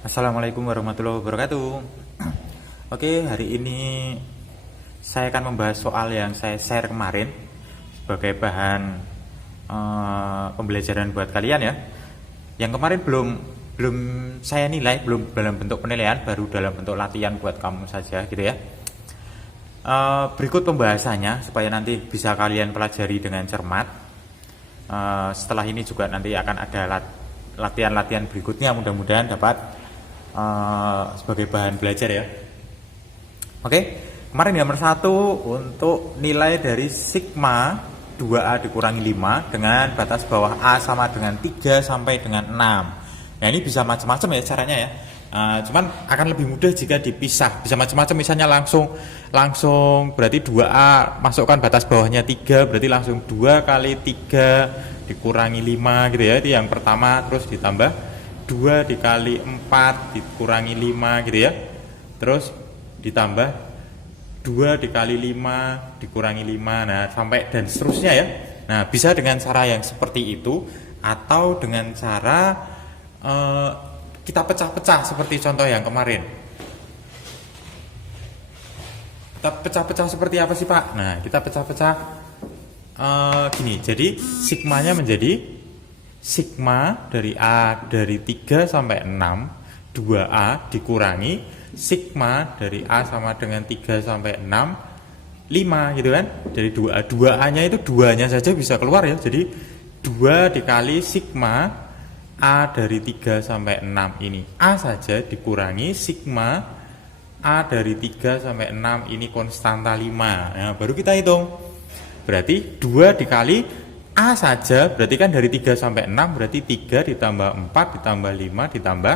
Assalamualaikum warahmatullahi wabarakatuh. Oke, hari ini saya akan membahas soal yang saya share kemarin sebagai bahan pembelajaran buat kalian ya. Yang kemarin belum saya nilai, belum dalam bentuk penilaian, baru dalam bentuk latihan buat kamu saja gitu ya. Berikut pembahasannya supaya nanti bisa kalian pelajari dengan cermat. Setelah ini juga nanti akan ada latihan-latihan berikutnya, mudah-mudahan dapat sebagai bahan belajar ya. Oke, kemarin nomor 1 untuk nilai dari sigma 2A dikurangi 5 dengan batas bawah A sama dengan 3 sampai dengan 6. Nah ini bisa macam-macam ya caranya ya. Cuman akan lebih mudah jika dipisah. Bisa macam-macam, misalnya langsung berarti 2A masukkan batas bawahnya 3, berarti langsung 2 kali 3 dikurangi 5 gitu ya. Itu yang pertama, terus ditambah 2 dikali 4 dikurangi 5 gitu ya. Terus ditambah 2 dikali 5 dikurangi 5. Nah sampai dan seterusnya ya. Nah bisa dengan cara yang seperti itu, atau dengan cara kita pecah-pecah seperti contoh yang kemarin. Kita pecah-pecah seperti apa sih Pak? Nah kita pecah-pecah gini. Jadi sigmanya menjadi sigma dari A dari 3 sampai 6 2A dikurangi sigma dari A sama dengan 3 sampai 6 5 gitu kan. Jadi 2A nya itu 2 nya saja bisa keluar ya. Jadi 2 dikali sigma A dari 3 sampai 6 ini A saja dikurangi sigma A dari 3 sampai 6 ini konstanta 5. Nah baru kita hitung. Berarti 2 dikali A saja berarti kan dari 3 sampai 6, berarti 3 ditambah 4 ditambah 5 ditambah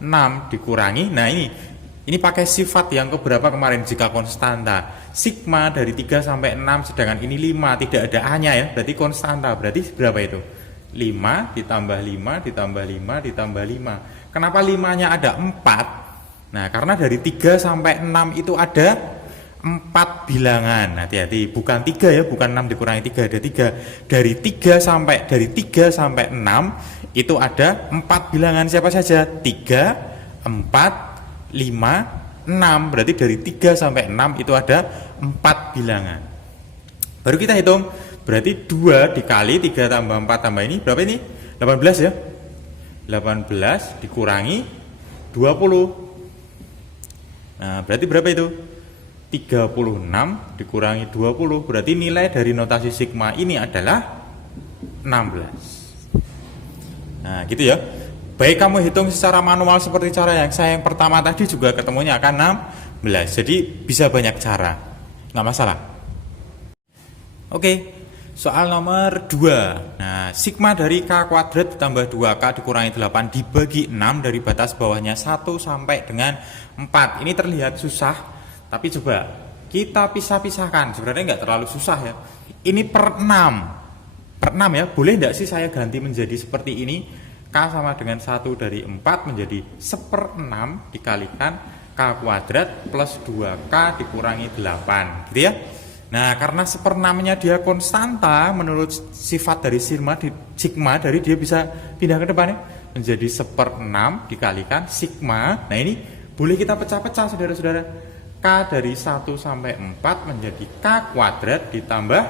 6 dikurangi. Nah ini pakai sifat yang keberapa kemarin jika konstanta. Sigma dari 3 sampai 6 sedangkan ini 5 tidak ada A-nya ya, berarti konstanta. Berarti berapa itu? 5 ditambah 5 ditambah 5 ditambah 5. Kenapa 5-nya ada 4? Nah karena dari 3 sampai 6 itu ada 4 bilangan. Hati-hati, bukan 3 ya, bukan 6 dikurangi 3, ada 3. Dari 3 sampai 6 itu ada 4 bilangan siapa saja? 3, 4, 5, 6. Berarti dari 3 sampai 6 itu ada 4 bilangan. Baru kita hitung. Berarti 2 dikali 3 tambah 4 tambah ini berapa ini? 18 ya. 18 dikurangi 20. Nah, berarti berapa itu? 36 dikurangi 20, berarti nilai dari notasi sigma ini adalah 16. Nah gitu ya. Baik kamu hitung secara manual seperti cara yang saya yang pertama tadi juga ketemunya akan 16. Jadi bisa banyak cara, nggak masalah. Oke, soal nomor 2. Nah sigma dari K kuadrat ditambah 2K dikurangi 8 dibagi 6 dari batas bawahnya 1 sampai dengan 4. Ini terlihat susah, tapi coba kita pisah-pisahkan. Sebenarnya nggak terlalu susah ya. Ini per 6 ya. Boleh nggak sih saya ganti menjadi seperti ini? K sama dengan 1 dari 4 menjadi 1/6 dikalikan K kuadrat plus 2K dikurangi 8 gitu ya. Nah karena 1/6 nya dia konstanta, menurut sifat dari sigma dari dia bisa pindah ke depannya menjadi 1/6 dikalikan sigma. Nah ini boleh kita pecah-pecah saudara-saudara. K dari 1 sampai 4 menjadi K kuadrat ditambah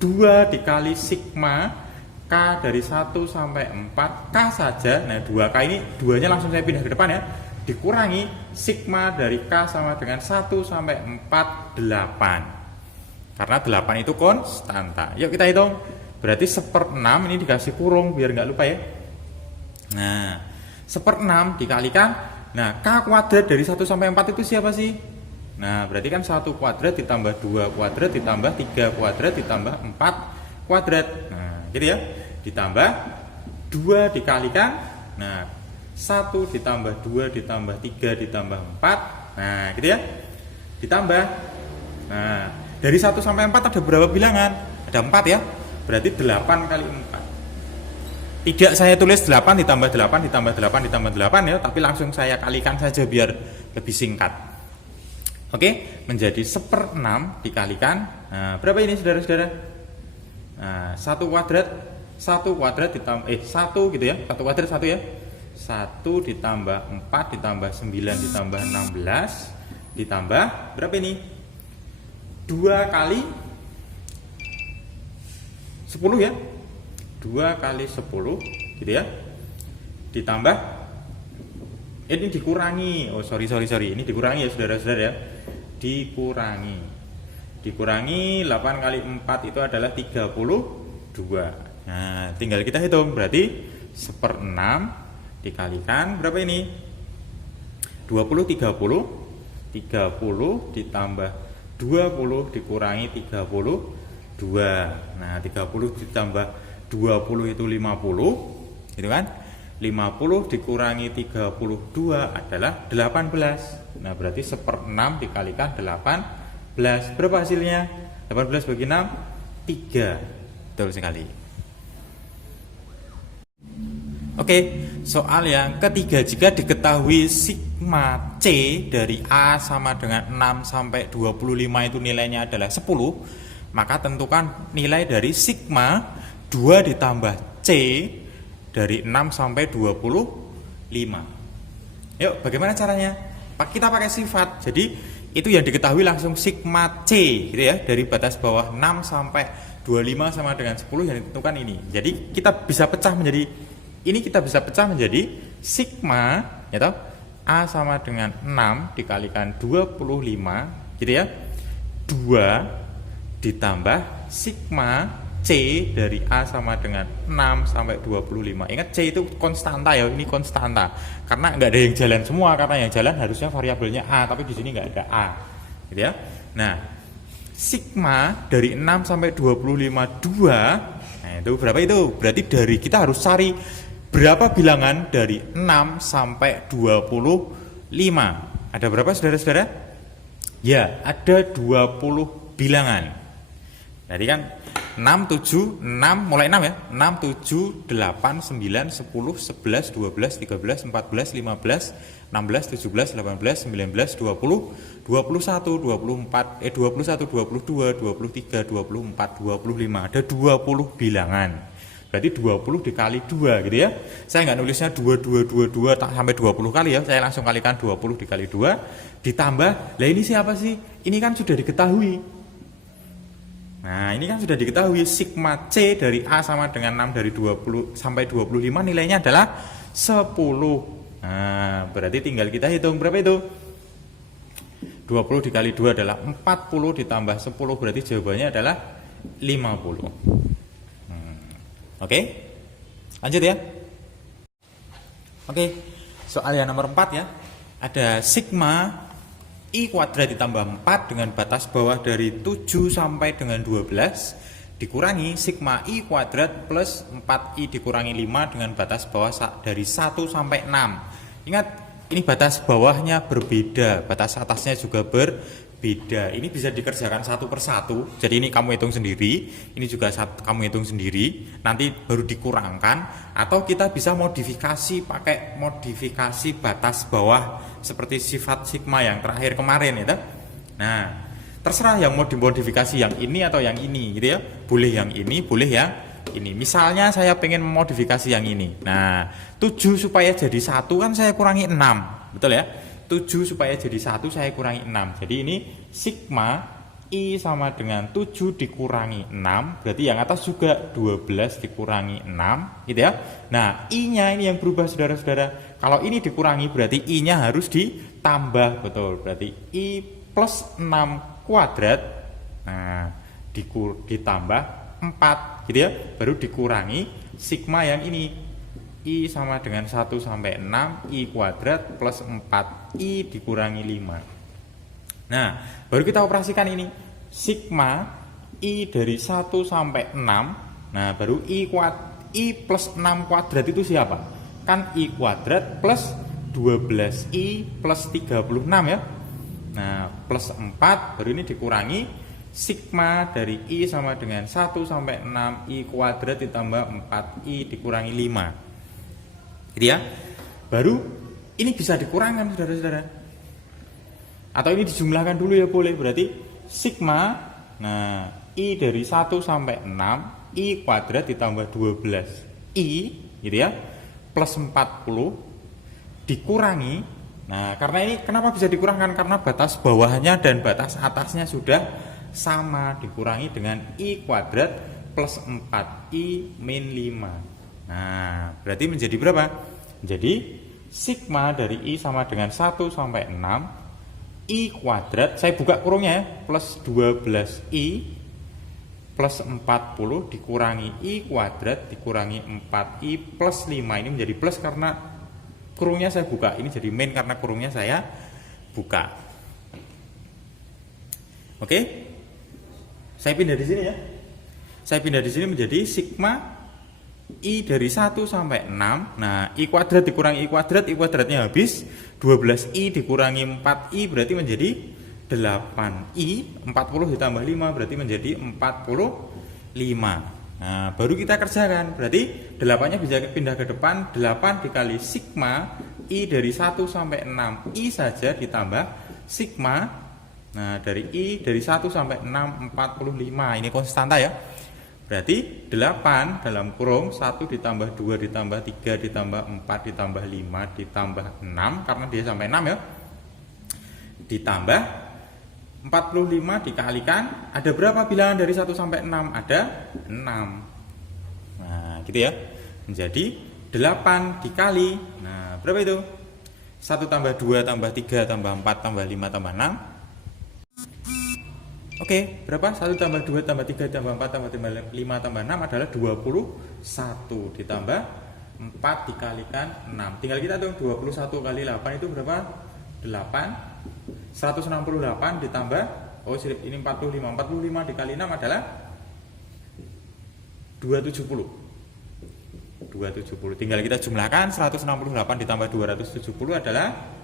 2 dikali sigma K dari 1 sampai 4 K saja. Nah 2K ini 2 nya langsung saya pindah ke depan ya. Dikurangi sigma dari K sama dengan 1 sampai 4 8. Karena 8 itu konstanta. Yuk kita hitung. Berarti 1/6 ini dikasih kurung biar nggak lupa ya. Nah 1/6 dikalikan, nah K kuadrat dari 1 sampai 4 itu siapa sih? Nah berarti kan 1 kuadrat ditambah 2 kuadrat ditambah 3 kuadrat ditambah 4 kuadrat. Nah gitu ya. Ditambah 2 dikalikan, nah 1 ditambah 2 ditambah 3 ditambah 4. Nah gitu ya. Ditambah, nah dari 1 sampai 4 ada berapa bilangan? Ada 4 ya. Berarti 8 kali 4. Tidak saya tulis 8 ditambah 8 ditambah 8 ditambah 8 ya, tapi langsung saya kalikan saja biar lebih singkat. Oke, menjadi 1/6 dikalikan. Nah, berapa ini saudara-saudara? Nah, 1 kuadrat ditambah 1 gitu ya. 1 kuadrat 1 ya. 1 ditambah 4 ditambah 9 ditambah 16 ditambah berapa ini? 2 kali 10 ya. 2 kali 10 gitu ya. Ditambah ini dikurangi. Oh, sorry. Ini dikurangi ya saudara-saudara ya. Dikurangi 8 kali 4 itu adalah 32. Nah, tinggal kita hitung. Berarti 1/6 dikalikan berapa ini? 20 30 ditambah 20 dikurangi 32. Nah, 30 ditambah 20 itu 50. Gitu kan? 50 dikurangi 32 adalah 18. Nah, berarti 1/6 dikalikan 18. Berapa hasilnya? 18 bagi 6, 3. Betul sekali. Oke, soal yang ketiga, jika diketahui sigma C dari A sama dengan 6 sampai 25 itu nilainya adalah 10, maka tentukan nilai dari sigma 2 ditambah C dari 6 sampai 25. Yuk, bagaimana caranya? Kita pakai sifat. Jadi, itu yang diketahui langsung sigma C gitu ya, dari batas bawah 6 sampai 25 sama dengan 10 yang ditentukan ini. Jadi, kita bisa pecah menjadi sigma ya toh, A sama dengan 6 dikalikan 25 gitu ya. 2 ditambah sigma C dari A sama dengan 6 sampai 25. Ingat C itu konstanta ya, ini konstanta. Karena nggak ada yang jalan semua, karena yang jalan harusnya variabelnya A, tapi di sini nggak ada A. Gitu ya. Nah, sigma dari 6 sampai 25 2. Nah, itu berapa itu? Berarti dari kita harus cari berapa bilangan dari 6 sampai 25. Ada berapa saudara-saudara? Ya, ada 20 bilangan. Jadi kan 6, 7, 6, mulai 6 ya. 6, 7, 8, 9, 10, 11, 12, 13, 14, 15, 16, 17, 18, 19, 20, 21, 22, 23, 24, 25. Ada 20 bilangan. Berarti 20 dikali 2 gitu ya. Saya nggak nulisnya 22 tak sampai 20 kali ya. Saya langsung kalikan 20 dikali 2 ditambah. Lah ini siapa sih? Ini kan sudah diketahui. Nah, ini kan sudah diketahui sigma C dari A sama dengan 6 dari 20 sampai 25 nilainya adalah 10. Nah, berarti tinggal kita hitung berapa itu? 20 dikali 2 adalah 40 ditambah 10, berarti jawabannya adalah 50. Oke, lanjut ya. Oke, soal yang nomor 4 ya. Ada sigma I kuadrat ditambah 4 dengan batas bawah dari 7 sampai dengan 12 dikurangi sigma I kuadrat plus 4I dikurangi 5 dengan batas bawah dari 1 sampai 6. Ingat, ini batas bawahnya berbeda, batas atasnya juga berbeda. Ini bisa dikerjakan satu persatu. Jadi ini kamu hitung sendiri, ini juga kamu hitung sendiri, nanti baru dikurangkan. Atau kita bisa modifikasi pakai modifikasi batas bawah seperti sifat sigma yang terakhir kemarin ya. Nah, terserah yang mau dimodifikasi yang ini atau yang ini gitu ya. Boleh yang ini, boleh yang ini. Misalnya saya pengen memodifikasi yang ini. Nah, 7 supaya jadi 1 kan saya kurangi 6. Betul ya? 7 supaya jadi 1 saya kurangi 6. Jadi ini sigma I sama dengan 7 dikurangi 6. Berarti yang atas juga 12 dikurangi 6 gitu ya. Nah, I-nya ini yang berubah saudara-saudara. Kalau ini dikurangi berarti I-nya harus ditambah. Betul. Berarti I plus 6 kuadrat. Nah, ditambah 4 gitu ya. Baru dikurangi sigma yang ini. I sama dengan 1 sampai 6 I kuadrat plus 4 I dikurangi 5. Nah, baru kita operasikan ini sigma I dari 1 sampai 6. Nah, baru I plus 6 kuadrat itu siapa? Kan I kuadrat plus 12I plus 36 ya. Nah, plus 4 baru ini dikurangi sigma dari I sama dengan 1 sampai 6 I kuadrat ditambah 4I dikurangi 5. Gitu ya. Baru ini bisa dikurangkan saudara-saudara. Atau ini dijumlahkan dulu ya boleh. Berarti sigma, nah I dari 1 sampai 6 I kuadrat ditambah 12 I gitu ya, plus 40 dikurangi. Nah, karena ini kenapa bisa dikurangkan? Karena batas bawahnya dan batas atasnya sudah sama, dikurangi dengan I kuadrat plus 4I min 5. Nah, berarti menjadi berapa? Jadi sigma dari I sama dengan 1 sampai 6 I kuadrat, saya buka kurungnya ya, plus 12I plus 40 dikurangi I kuadrat dikurangi 4I plus 5. Ini menjadi plus karena kurungnya saya buka, ini jadi min karena kurungnya saya buka. Oke, saya pindah di sini ya. Saya pindah di sini menjadi sigma I dari 1 sampai 6. Nah, I kuadrat dikurangi I kuadratnya habis. 12I dikurangi 4I berarti menjadi 8I. 40 ditambah 5 berarti menjadi 45. Nah, baru kita kerjakan. Berarti 8-nya bisa pindah ke depan. 8 dikali sigma I dari 1 sampai 6 I saja ditambah sigma. Nah, dari I dari 1 sampai 6 45. Ini konstanta ya. Berarti 8 dalam kurung 1 ditambah 2 ditambah 3 ditambah 4 ditambah 5 ditambah 6 karena dia sampai 6 ya. Ditambah 45 dikalikan, ada berapa bilangan dari 1 sampai 6? Ada 6. Nah, gitu ya. Menjadi 8 dikali. Nah, berapa itu? 1 tambah 2 tambah 3 tambah 4 tambah 5 tambah 6. Oke, berapa? 1 tambah 2 tambah 3 tambah 4 tambah 5 tambah 6 adalah 21. Ditambah 4 dikalikan 6. Tinggal kita hitung 21 kali 8 itu berapa? 8. 168 ditambah, oh ini 45. 45 dikali 6 adalah 270. 270. Tinggal kita jumlahkan 168 ditambah 270 adalah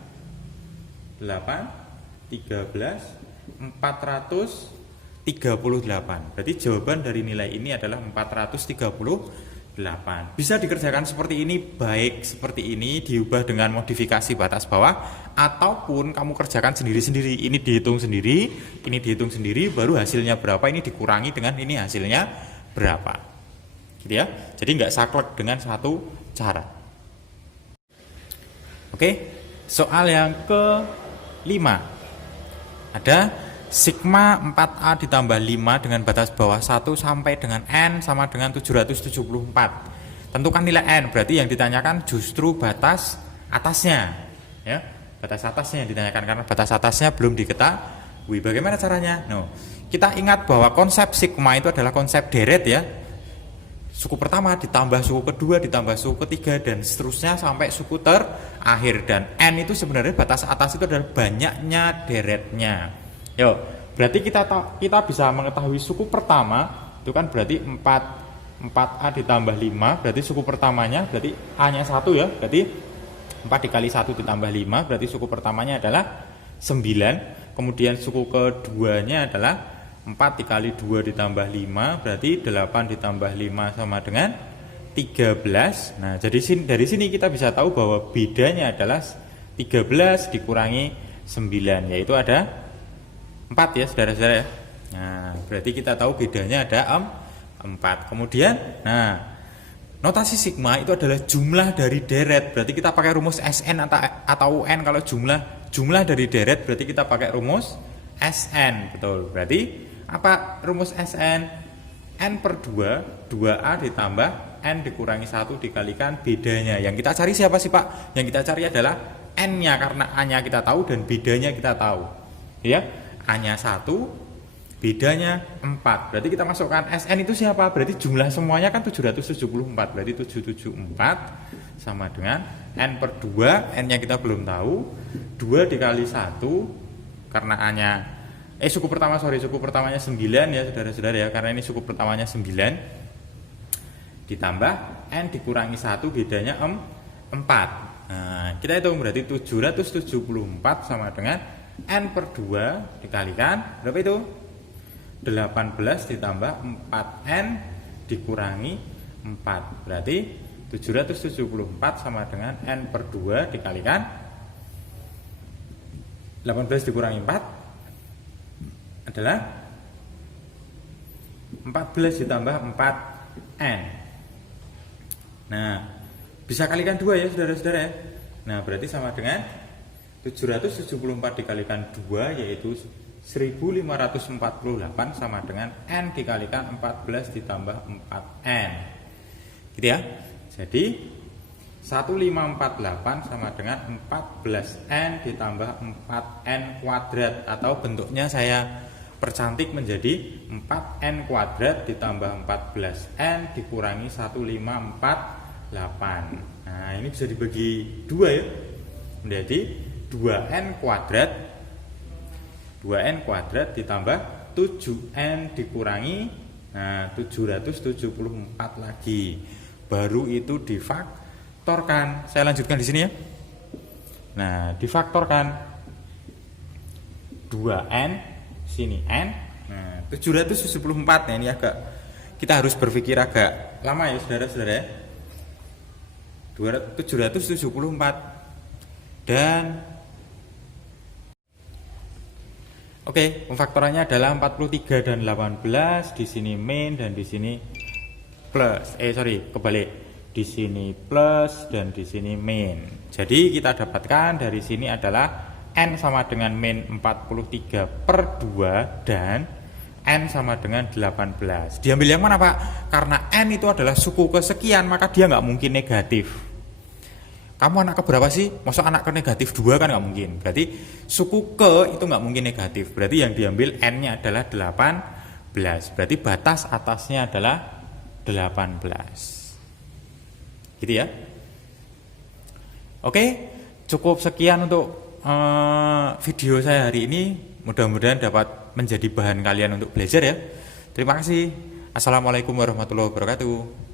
8, 13, 438. Berarti jawaban dari nilai ini adalah 438. Bisa dikerjakan seperti ini, baik seperti ini diubah dengan modifikasi batas bawah, ataupun kamu kerjakan sendiri-sendiri. Ini dihitung sendiri, ini dihitung sendiri, baru hasilnya berapa ini dikurangi dengan ini hasilnya berapa. Gitu ya. Jadi nggak saklek dengan satu cara. Oke, soal yang ke-5. Ada sigma 4A ditambah 5 dengan batas bawah 1 sampai dengan N sama dengan 774. Tentukan nilai N, berarti yang ditanyakan justru batas atasnya ya. Batas atasnya yang ditanyakan karena batas atasnya belum diketahui. Bagaimana caranya? Kita ingat bahwa konsep sigma itu adalah konsep deret ya. Suku pertama ditambah suku kedua ditambah suku ketiga dan seterusnya sampai suku terakhir. Dan N itu sebenarnya batas atas itu adalah banyaknya deretnya. Yo, berarti kita bisa mengetahui suku pertama itu kan berarti 4A ditambah 5, berarti suku pertamanya berarti A-nya 1 ya. Berarti 4 dikali 1 ditambah 5 berarti suku pertamanya adalah 9. Kemudian suku keduanya adalah 4 dikali 2 ditambah 5 berarti 8 ditambah 5 sama dengan 13. Nah, jadi dari sini kita bisa tahu bahwa bedanya adalah 13 dikurangi 9, yaitu ada 4 ya saudara-saudara ya. Nah, berarti kita tahu bedanya ada 4. Kemudian, nah, notasi sigma itu adalah jumlah dari deret. Berarti kita pakai rumus Sn atau UN. Kalau jumlah dari deret berarti kita pakai rumus Sn. Betul. Berarti apa rumus Sn? N per 2, 2A ditambah N dikurangi 1 dikalikan bedanya. Yang kita cari siapa sih Pak? Yang kita cari adalah N-nya karena A-nya kita tahu dan bedanya kita tahu. Ya, A-nya 1, bedanya 4. Berarti kita masukkan Sn itu siapa? Berarti jumlah semuanya kan 774. Berarti 774 sama dengan N per 2, N-nya kita belum tahu. 2 dikali 1 karena A-nya suku pertamanya 9 ya saudara-saudara ya, karena ini suku pertamanya 9 ditambah N dikurangi 1 bedanya 4. Nah, kita hitung berarti 774 sama dengan N per 2 dikalikan berapa itu? 18 ditambah 4N dikurangi 4 berarti 774 sama dengan N per 2 dikalikan 18 dikurangi 4 adalah 14 ditambah 4N. Nah, bisa kalikan 2 ya saudara-saudara ya. Nah, berarti sama dengan 774 dikalikan 2 yaitu 1548 sama dengan N dikalikan 14 ditambah 4N. Gitu ya. Jadi 1548 sama dengan 14N ditambah 4N kuadrat, atau bentuknya saya percantik menjadi 4N kuadrat ditambah 14N dikurangi 1548. Nah, ini bisa dibagi 2 ya. Menjadi 2N kuadrat ditambah 7N dikurangi 774 lagi. Baru itu difaktorkan. Saya lanjutkan di sini ya. Nah, difaktorkan 2N sini N. Nah, 774. Nah, ini agak kita harus berpikir agak lama ya, saudara-saudara ya. 774 dan oke, pemfaktorannya adalah 43 dan 18, di sini min dan di sini plus. Kebalik. Di sini plus dan di sini min. Jadi kita dapatkan dari sini adalah N sama dengan min 43 per 2 dan N sama dengan 18. Diambil yang mana, Pak? Karena N itu adalah suku kesekian, maka dia nggak mungkin negatif. Kamu anak keberapa sih? Masa anak ke negatif 2 kan nggak mungkin. Berarti suku ke itu nggak mungkin negatif. Berarti yang diambil N-nya adalah 18. Berarti batas atasnya adalah 18. Gitu ya. Oke, cukup sekian untuk video saya hari ini. Mudah-mudahan dapat menjadi bahan kalian untuk belajar ya. Terima kasih. Assalamualaikum warahmatullahi wabarakatuh.